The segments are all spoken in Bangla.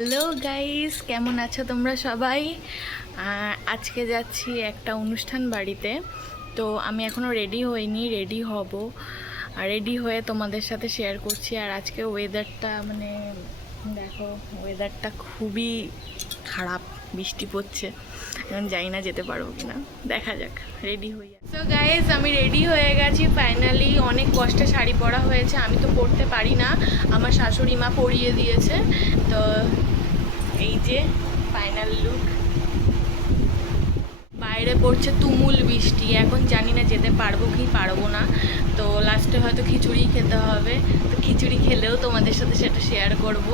হ্যালো গাইস, কেমন আছো তোমরা সবাই? আজকে যাচ্ছি একটা অনুষ্ঠান বাড়িতে। তো আমি এখনও রেডি হইনি, রেডি হব। আর রেডি হয়ে তোমাদের সাথে শেয়ার করছি। আর আজকে ওয়েদারটা দেখো, ওয়েদারটা খুবই খারাপ, বৃষ্টি পড়ছে। এখন জানি না যেতে পারবো কিনা, দেখা যাক। রেডি হয়ে সো গাইস, আমি রেডি হয়ে গেছি ফাইনালি। অনেক কষ্টে শাড়ি পরা হয়েছে, আমি তো পরতে পারি না, আমার শাশুড়ি মা পরিয়ে দিয়েছে। তো এই যে ফাইনাল লুক। বাইরে পড়ছে তুমুল বৃষ্টি, এখন জানি না যেতে পারবো কি পারবো না। তো লাস্টে হয়তো খিচুড়ি খেতে হবে। তো খিচুড়ি খেলেও তোমাদের সাথে সেটা শেয়ার করব।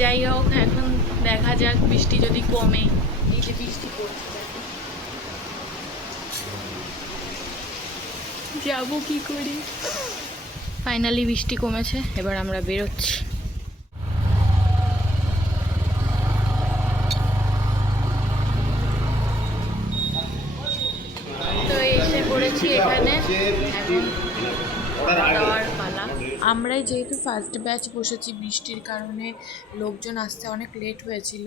যাই হোক, এখন দেখা যাক, বৃষ্টি যদি কমে। এই যে বৃষ্টি পড়ছে, যাবো কি করি। ফাইনালি বৃষ্টি কমেছে, এবার আমরা বেরোচ্ছি। তো এসে পড়েছি এখানে, এখন খাওয়ার পালা। আমরাই যেহেতু ফার্স্ট ব্যাচ বসেছি, বৃষ্টির কারণে লোকজন আসতে অনেক লেট হয়েছিল।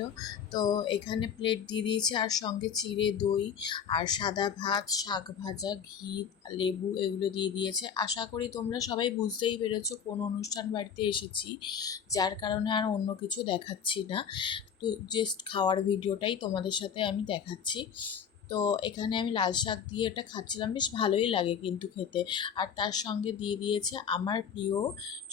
তো এখানে প্লেট দিয়ে দিয়েছে, আর সঙ্গে চিড়ে, দই আর সাদা ভাত, শাক ভাজা, ঘি, লেবু এগুলো দিয়ে দিয়েছে। আশা করি তোমরা সবাই বুঝতেই পেরেছো কোন অনুষ্ঠান বাড়িতে এসেছি, যার কারণে আর অন্য কিছু দেখাচ্ছি না। তো জাস্ট খাওয়ার ভিডিওটাই তোমাদের সাথে আমি দেখাচ্ছি। তো এখানে আমি লাল শাক দিয়ে এটা খাচ্ছিলাম, বেশ ভালোই লাগে কিন্তু খেতে। আর তার সঙ্গে দিয়ে দিয়েছে আমার প্রিয়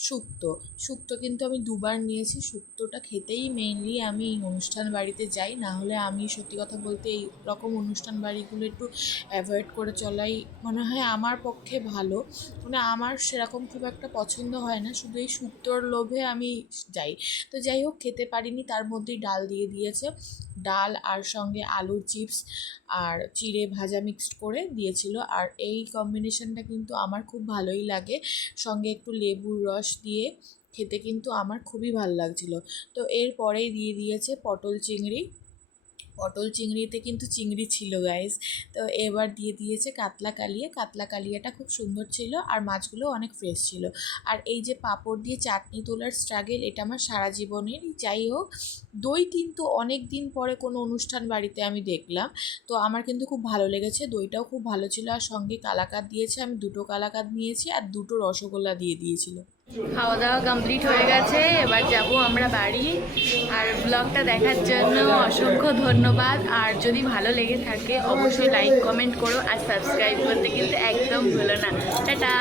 শুক্তো। শুক্তো কিন্তু আমি দুবার নিয়েছি। শুক্তোটা খেতেই মেইনলি আমি অনুষ্ঠান বাড়িতে যাই, না হলে আমি সত্যি কথা বলতে এই রকম অনুষ্ঠান বাড়িগুলো একটু অ্যাভয়েড করে চলাই মনে হয় আমার পক্ষে ভালো। আমার সেরকম খুব একটা পছন্দ হয় না, শুধু এই শুক্তোর লোভে আমি যাই। তো যাই হোক, খেতে পারিনি, তার মধ্যেই ডাল দিয়ে দিয়েছে। ডাল আর সঙ্গে আলুর চিপস আর চিড়ে ভাজা মিক্সড করে দিয়েছিল। আর এই কম্বিনেশনটা কিন্তু আমার খুব ভালোই লাগে, সঙ্গে একটু লেবুর রস দিয়ে খেতে কিন্তু আমার খুবই ভালো লাগছিল। তো এরপরেই দিয়ে দিয়েছে পটল চিংড়ি। পটল চিংড়িতে কিন্তু চিংড়ি ছিল গাইস। তো এবার দিয়ে দিয়েছে কাতলা কালিয়া। কাতলা কালিয়াটা খুব সুন্দর ছিল, আর মাছগুলো অনেক ফ্রেশ ছিল। আর এই যে পাঁপড় দিয়ে চাটনি তোলার স্ট্রাগেল, এটা আমার সারা জীবনেরই। যাই হোক, দই কিন্তু অনেক দিন পরে কোনো অনুষ্ঠান বাড়িতে আমি দেখলাম। তো আমার কিন্তু খুব ভালো লেগেছে, দইটাও খুব ভালো ছিল। আর সঙ্গে কালাকাঁদ দিয়েছে, আমি 2টো কালাকাঁদ নিয়েছি, আর 2টো রসগোল্লা দিয়ে দিয়েছিল। খাওয়া দাওয়া কমপ্লিট হয়ে গেছে, এবার যাব আমরা বাড়ি। আর ব্লগটা দেখার জন্য অসংখ্য ধন্যবাদ। আর যদি ভালো লেগে থাকে অবশ্যই লাইক কমেন্ট করো, আর সাবস্ক্রাইব করতে কিন্তু একদম ভুলো না। টাটা।